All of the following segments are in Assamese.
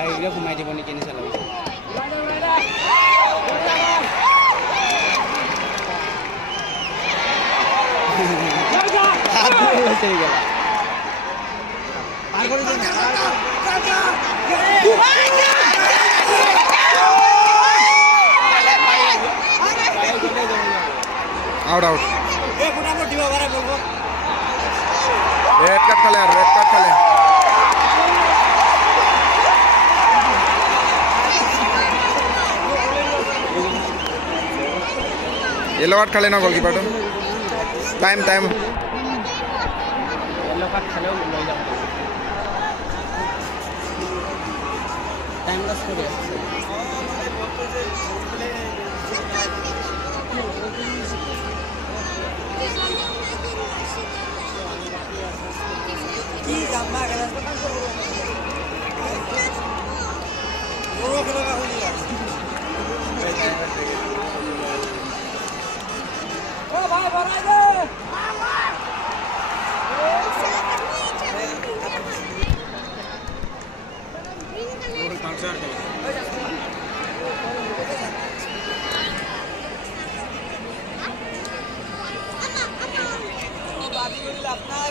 এইবিলাক সোমাই দিব নেকি নিচা লাগিছে আউট আউট রেড কার্ড খেলে আর রেড কার্ড খেলে येलो कार्ड खेले ना goalkeeper time time yellow card खेले टाइम लॉस करे की जाम्मा करे वो खेलेगा हो गया ओ भाई बना दे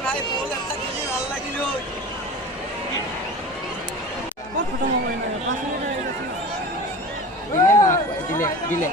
ভাই বল একটা দিলি ভালো লাগিল দিলে দিলে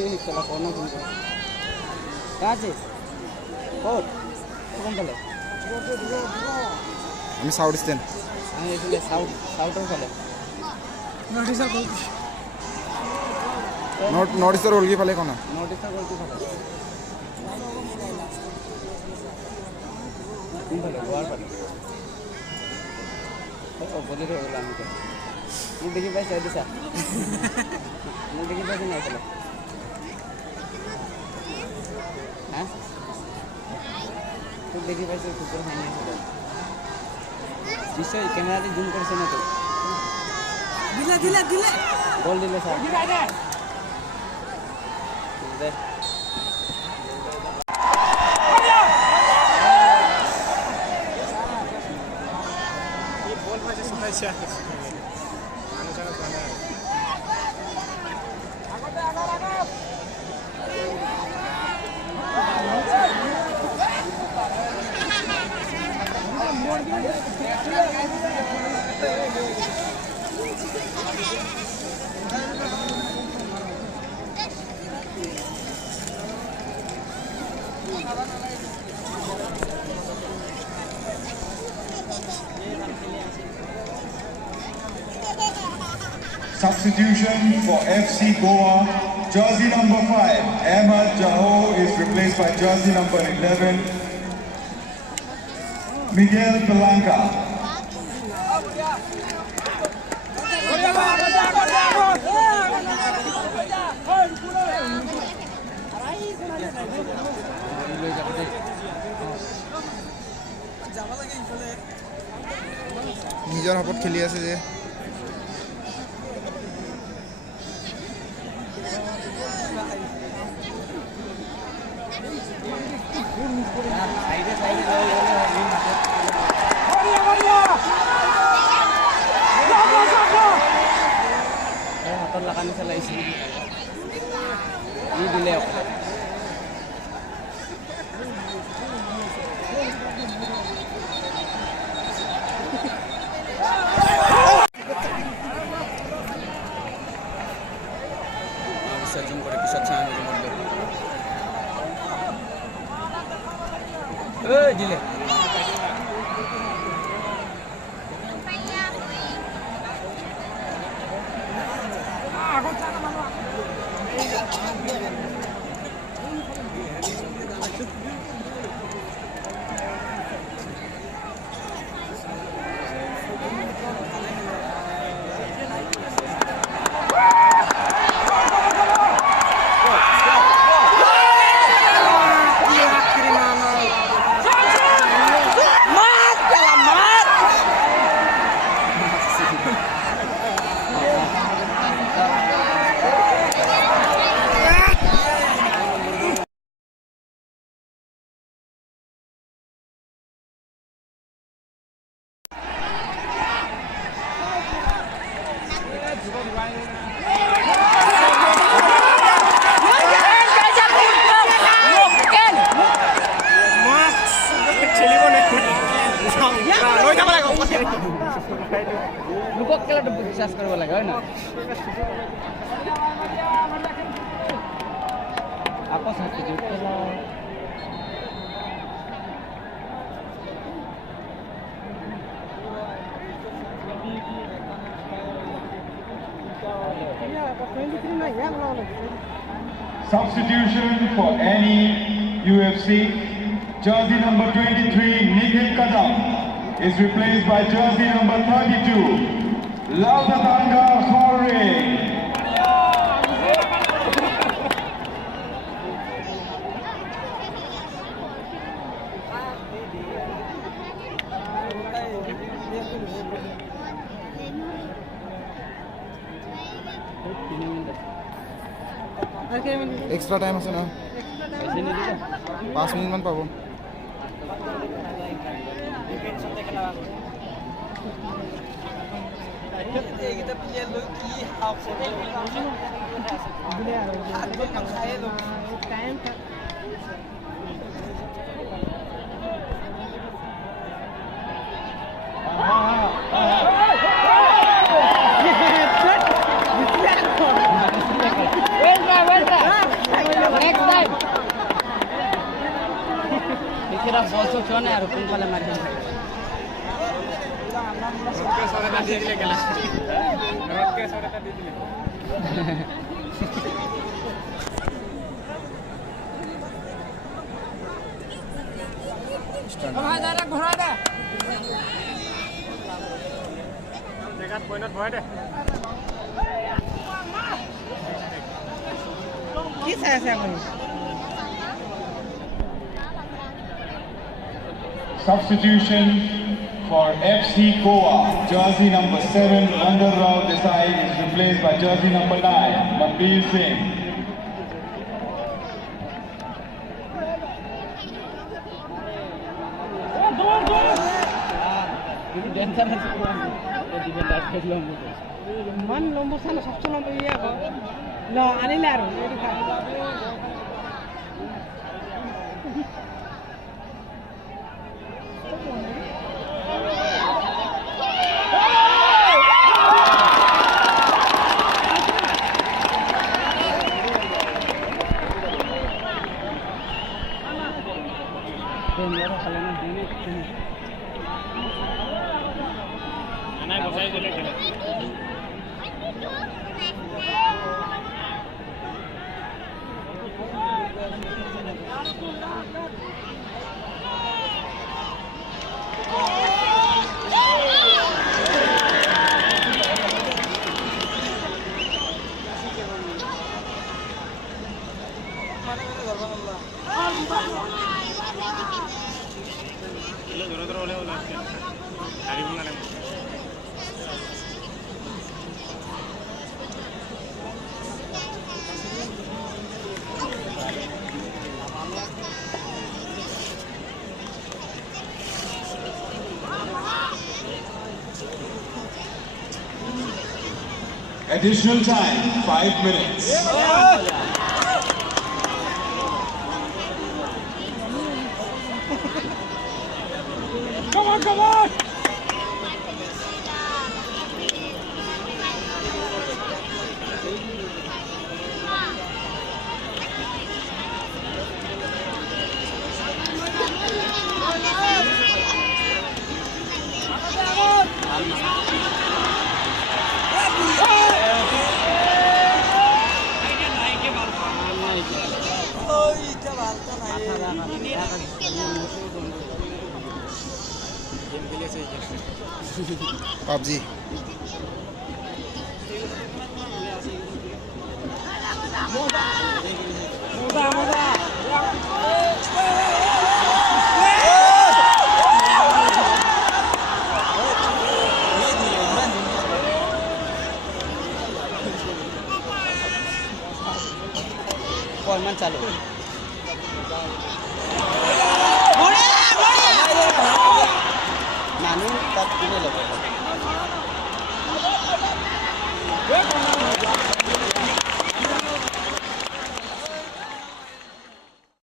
ini kalau kono pun kaje kot কোন খেলে আমি সাউথ ইস্টার্ন আমি এখানে সাউথের খেলে নর্থ ইস্টার গোলকি ফেলে কোন নর্থ ইস্টার গোলকি ফেলে কোন খেলে গোয়ার পারে ও বলি রে ওলা আমি মু দেখি পাইছে দিশা মু দেখি পাইছে না খেলে হ্যাঁ তুই দেখি পাইছে কুকুর খাই নিয়ে খেলে নিশ্চয় ক্যামেরাতে জুম করেছে না তো দিলে দিলে দিলে গোল দিলে স্যার দে এই বল পাশে সমস্যা আলোচনা চলে আগতে আগা Substitution for FC Goa, jersey number 5, Ahmad Jaho is replaced by jersey number 11, Miguel Belanca. নিজৰ হাপত খেলি আছে যে সাইডে সাইডে হাতত লগা নিচা লাগিছে ই দিলে জুম করে পিছত চাই দিলে খেলাটো বিশ্বাস কৰিব লাগে হয় নহয় আকৌ সাবস্টিটিউট খেলা Substitution for any UFC. Jersey number 23, Nikhil Kadam, is replaced by jersey number 32, Lautatanga Khore. Extra time আছে না 5 মিনিটমান পাব Kira bol cuan ya, rukun pada macam. Rukun sore tadi dia kelas. Rukun sore tadi dia. Kamar darah घोड़ा dah. Dekat pointer boy deh. Kisah siapa ni? Substitution for FC Goa. Jersey number 7, Rangan Rao Desai, is replaced by jersey number 9, Mandeep Singh. Man nombor sana sabtu nombor iya kok. Lo ani laru. Additional time, 5 minutes. Come on, come on. PUBG Forman चालू नानू तब किने लगे